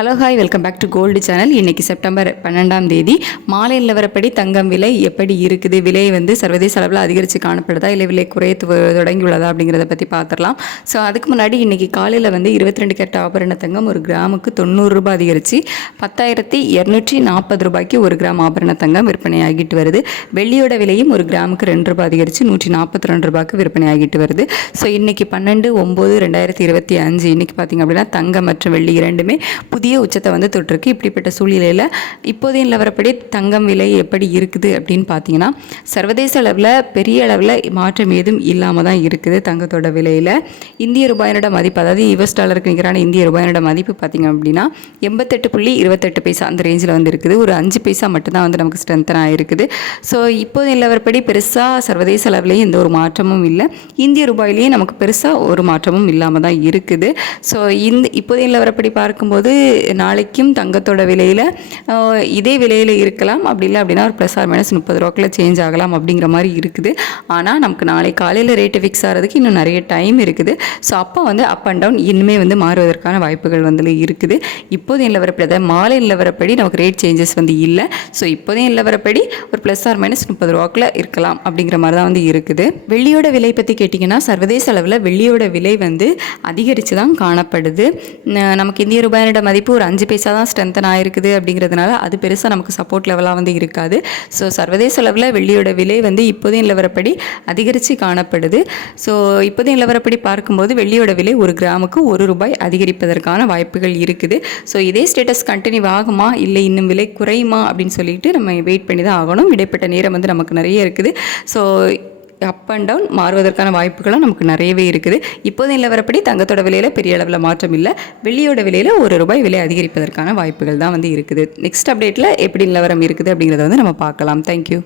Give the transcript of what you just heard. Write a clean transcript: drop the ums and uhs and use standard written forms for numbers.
Hello hi, welcome back to gold channel. இன்றைக்கி September 12ஆம் தேதி மாலை நிலவரப்படி தங்கம் விலை எப்படி இருக்குது, விலை சர்வதேச அளவில் அதிகரித்து காணப்படுதா இல்லை விலை குறைத்து தொடங்கியுள்ளதா அப்படிங்கிறத பற்றி பார்த்துடலாம். ஸோ அதுக்கு முன்னாடி இன்றைக்கி காலையில் 22 கேரட் ஆபரண தங்கம் ஒரு கிராமுக்கு 90 ரூபாய் அதிகரித்து 10,240 ரூபாய்க்கு ஒரு கிராம் ஆபரண தங்கம் விற்பனையாகிட்டு வருது. வெள்ளியோட விலையும் ஒரு கிராமுக்கு 2 ரூபாய் அதிகரித்து 142 ரூபாய்க்கு விற்பனையாகிட்டு வருது. ஸோ இன்றைக்கி 12/9/2025 இன்றைக்கி பார்த்திங்க அப்படின்னா தங்கம் மற்றும் வெள்ளி இரண்டுமே புதிய உச்சத்தை தொட்டிருக்கு. இப்படிப்பட்ட சூழ்நிலையில் இப்போதைய நிலவரப்படி தங்கம் விலை எப்படி இருக்குது அப்படின்னு பார்த்தீங்கன்னா, சர்வதேச அளவில் பெரிய அளவில் மாற்றம் ஏதும் இல்லாமல் தான் இருக்குது. தங்கத்தோட விலையில் இந்திய ரூபாயினோட மதிப்பு, அதாவது US டாலருக்கு நிகரான இந்திய ரூபாயினோட மதிப்பு பார்த்திங்க அப்படின்னா 88.28 அந்த ரேஞ்சில் இருக்குது. ஒரு 5 பைசா மட்டும்தான் நமக்கு ஸ்ட்ரென்த்தன் ஆகிருக்குது. ஸோ இப்போதைய நிலவரப்படி பெருசாக சர்வதேச அளவுலேயும் எந்த ஒரு மாற்றமும் இல்லை, இந்திய ரூபாயிலேயே நமக்கு பெருசாக ஒரு மாற்றமும் இல்லாமல் தான் இருக்குது. ஸோ இப்போதைய நிலவரப்படி பார்க்கும்போது நாளைக்கும் தங்கத்தோட விலையில் இதே விலையில் இருக்கலாம், அப்படி இல்லை அப்படின்னா ஒரு ப்ளஸ் ஆர் மைனஸ் 30 ரூபாய்க்குள்ள சேஞ்ச் ஆகலாம் அப்படிங்கிற மாதிரி இருக்குது. ஆனால் நமக்கு நாளை காலையில் ரேட்டு ஃபிக்ஸ் ஆகிறதுக்கு இன்னும் நிறைய டைம் இருக்குது. ஸோ அப்போ அப் அண்ட் டவுன் இன்னுமே மாறுவதற்கான வாய்ப்புகள் இருக்குது. இப்போதைய நிலவரப்படி, அதாவது மாலை நிலவரப்படி நமக்கு ரேட் சேஞ்சஸ் இல்லை. ஸோ இப்போதைய நிலவரப்படி ஒரு ப்ளஸ் ஆர் மைனஸ் 30 ரூபாய்க்குள்ள இருக்கலாம் அப்படிங்கிற மாதிரி தான் இருக்குது. வெள்ளியோட விலை பற்றி கேட்டிங்கன்னா, சர்வதேச அளவில் வெள்ளியோட விலை அதிகரித்து தான் காணப்படுது. நமக்கு இந்திய ரூபாயோட மதிப்பு ஒரு 5 பைசா தான் ஸ்ட்ரென்த்தன் ஆகிருக்குது. அப்படிங்கிறதுனால அது பெருசாக நமக்கு சப்போர்ட் லெவலாக இருக்காது. ஸோ சர்வதேச அளவில் வெள்ளியோட விலை இப்போதைய நிலவரப்படி அதிகரித்து காணப்படுது. ஸோ இப்போதைய நிலவரப்படி பார்க்கும்போது வெள்ளியோட விலை ஒரு கிராமுக்கு 1 ரூபாய் அதிகரிப்பதற்கான வாய்ப்புகள் இருக்குது. ஸோ இதே ஸ்டேட்டஸ் கண்டினியூ ஆகுமா இல்லை இன்னும் விலை குறையுமா அப்படின்னு சொல்லிட்டு நம்ம வெயிட் பண்ணி தான் ஆகணும். இடைப்பட்ட நேரம் நமக்கு நிறைய இருக்குது. ஸோ அப் அண்ட் டவுன் மாறுவதற்கான வாய்ப்புகளும் நமக்கு நிறையவே இருக்குது. இப்போதைய நிலவரப்படி தங்கத்தோட விலையில் பெரிய அளவில் மாற்றம் இல்லை, வெள்ளியோட விலையில் 1 ரூபாய் விலை அதிகரிப்பதற்கான வாய்ப்புகள் தான் இருக்குது. நெக்ஸ்ட் அப்டேட்டில் எப்படி நிலவரம் இருக்குது அப்படிங்கிறத நம்ம பார்க்கலாம். தேங்க்யூ.